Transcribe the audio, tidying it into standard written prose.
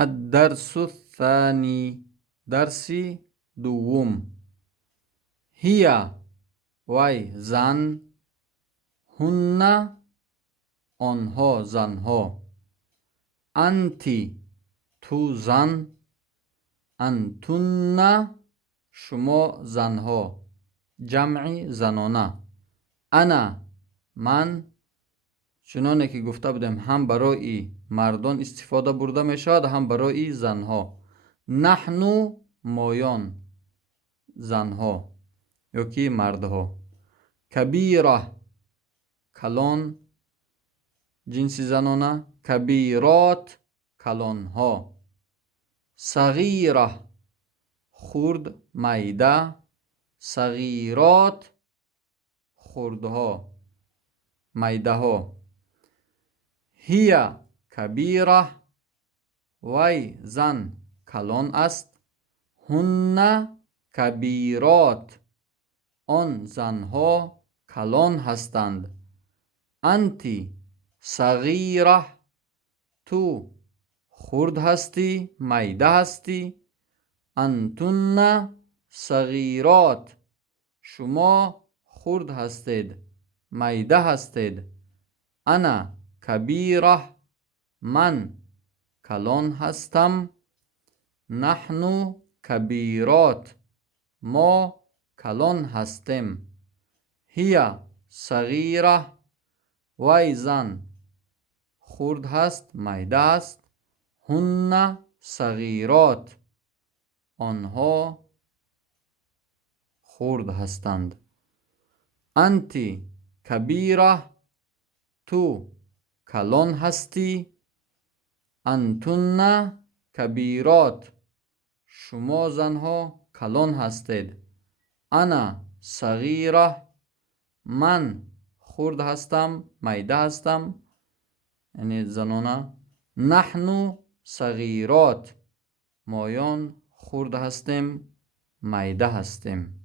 الدرس الثاني درسی دوم. هي وای زن، هن آنها زنها، انتی تو زن، انتن شما زنها، جمع زنانه. انا من، چنانه که گفته بودم هم برای مردان استفاده برده می شود هم برای زنها. نحنو مایان زنها یا که مردها. کبیره کلان جنس زنانه. کبیرات کلانها. صغیره خرد میده. صغیرات خردها میده ها. هی کبیره وی زن کلان است. هن کبیرات آن زنها کلان هستند. انتی صغیره تو خرد هستی میده هستی. انتن صغیرات شما خرد هستید میده هستید. انا کبیره من کلان هستم. نحن کبیرات ما کلان هستیم. هی صغیره وی زن خرد هست میده است. هن صغیرات آنها خرد هستند. انتی کبیره تو کلان هستی. انتن کبیرات شما زنها کلان هستید. انا صغیره من خرد هستم میده هستم یعنی زنانه. نحن صغیرات مایان خرد هستیم میده هستیم.